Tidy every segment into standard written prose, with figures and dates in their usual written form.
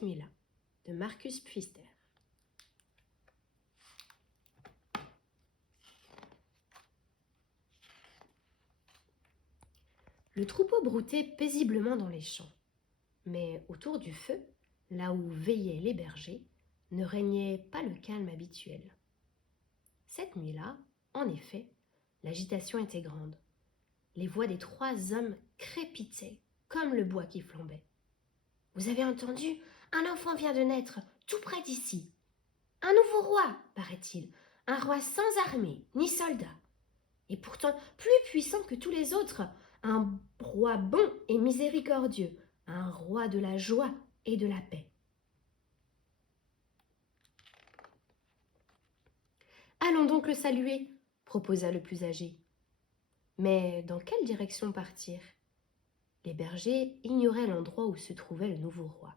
cette nuit-là, de Marcus Pfister. Le troupeau broutait paisiblement dans les champs, mais autour du feu, là où veillaient les bergers, ne régnait pas le calme habituel. Cette nuit-là, en effet, l'agitation était grande. Les voix des 3 hommes crépitaient comme le bois qui flambait. « Vous avez entendu ? Un enfant vient de naître, tout près d'ici. Un nouveau roi, paraît-il, un roi sans armée ni soldats, et pourtant plus puissant que tous les autres, un roi bon et miséricordieux, un roi de la joie et de la paix. » « Allons donc le saluer, » proposa le plus âgé. Mais dans quelle direction partir ? Les bergers ignoraient l'endroit où se trouvait le nouveau roi.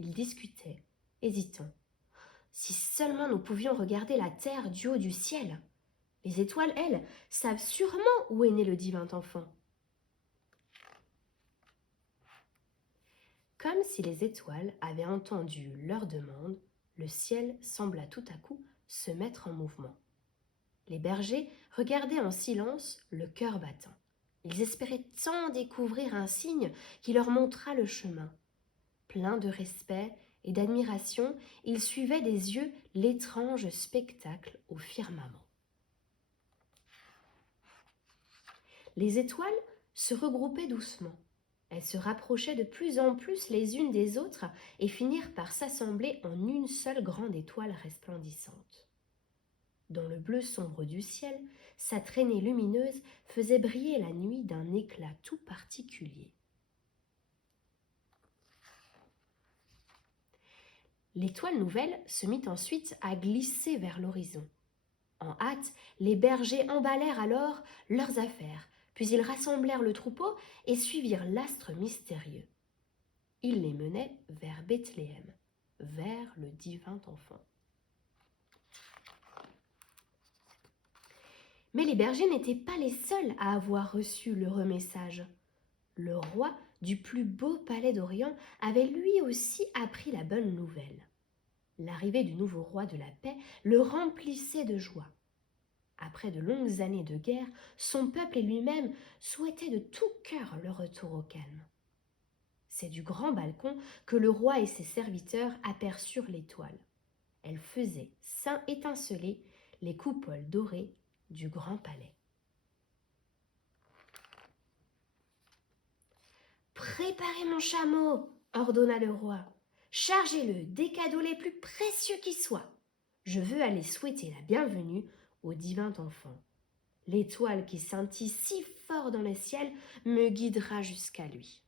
Ils discutaient, hésitant. « Si seulement nous pouvions regarder la terre du haut du ciel ! Les étoiles, elles, savent sûrement où est né le divin enfant. » Comme si les étoiles avaient entendu leur demande, le ciel sembla tout à coup se mettre en mouvement. Les bergers regardaient en silence, le cœur battant. Ils espéraient tant découvrir un signe qui leur montrât le chemin. Pleins de respect et d'admiration, ils suivaient des yeux l'étrange spectacle au firmament. Les étoiles se regroupaient doucement. Elles se rapprochaient de plus en plus les unes des autres et finirent par s'assembler en une seule grande étoile resplendissante. Dans le bleu sombre du ciel, sa traînée lumineuse faisait briller la nuit d'un éclat tout particulier. L'étoile nouvelle se mit ensuite à glisser vers l'horizon. En hâte, les bergers emballèrent alors leurs affaires, puis ils rassemblèrent le troupeau et suivirent l'astre mystérieux. Il les menait vers Bethléem, vers le divin enfant. Mais les bergers n'étaient pas les seuls à avoir reçu l'heureux message. Le roi du plus beau palais d'Orient avait lui aussi appris la bonne nouvelle. L'arrivée du nouveau roi de la paix le remplissait de joie. Après de longues années de guerre, son peuple et lui-même souhaitaient de tout cœur le retour au calme. C'est du grand balcon que le roi et ses serviteurs aperçurent l'étoile. Elle faisait étinceler les coupoles dorées du grand palais. « Préparez mon chameau !» ordonna le roi. « Chargez-le des cadeaux les plus précieux qui soient. Je veux aller souhaiter la bienvenue au divin enfant. L'étoile qui scintille si fort dans le ciel me guidera jusqu'à lui. »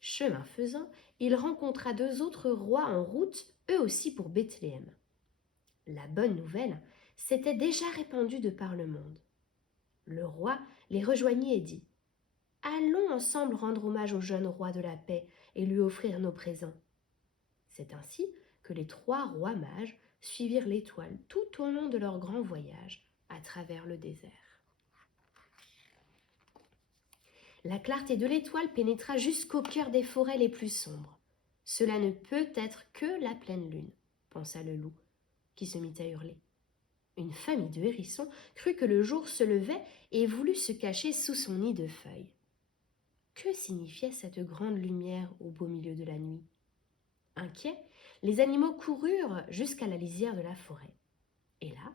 Chemin faisant, il rencontra 2 autres rois en route, eux aussi pour Bethléem. La bonne nouvelle s'était déjà répandue de par le monde. Le roi les rejoignit et dit : « Allons ensemble rendre hommage au jeune roi de la paix et lui offrir nos présents. » C'est ainsi que les 3 rois mages suivirent l'étoile tout au long de leur grand voyage à travers le désert. La clarté de l'étoile pénétra jusqu'au cœur des forêts les plus sombres. « Cela ne peut être que la pleine lune, » pensa le loup, qui se mit à hurler. Une famille de hérissons crut que le jour se levait et voulut se cacher sous son nid de feuilles. Que signifiait cette grande lumière au beau milieu de la nuit ? Inquiets, les animaux coururent jusqu'à la lisière de la forêt. Et là,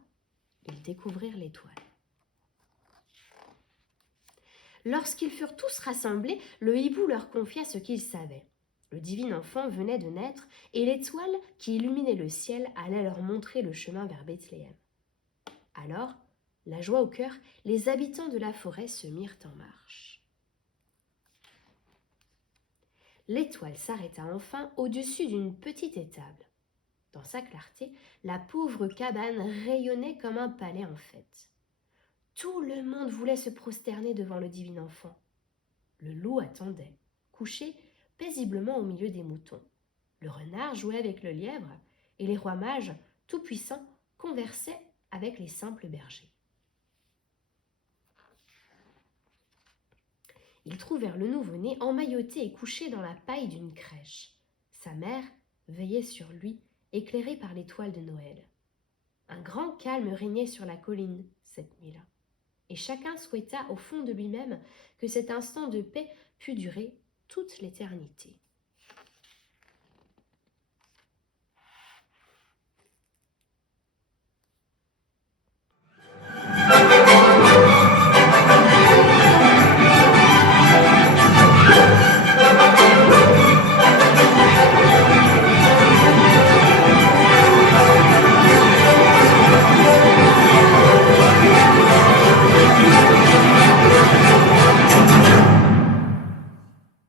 ils découvrirent l'étoile. Lorsqu'ils furent tous rassemblés, le hibou leur confia ce qu'il savait. Le divin enfant venait de naître et l'étoile qui illuminait le ciel allait leur montrer le chemin vers Bethléem. Alors, la joie au cœur, les habitants de la forêt se mirent en marche. L'étoile s'arrêta enfin au-dessus d'une petite étable. Dans sa clarté, la pauvre cabane rayonnait comme un palais en fête. Tout le monde voulait se prosterner devant le divin enfant. Le loup attendait, couché paisiblement au milieu des moutons. Le renard jouait avec le lièvre et les rois mages, tout puissants, conversaient avec les simples bergers. Ils trouvèrent le nouveau-né emmailloté et couché dans la paille d'une crèche. Sa mère veillait sur lui, éclairée par l'étoile de Noël. Un grand calme régnait sur la colline cette nuit-là, et chacun souhaita au fond de lui-même que cet instant de paix pût durer toute l'éternité.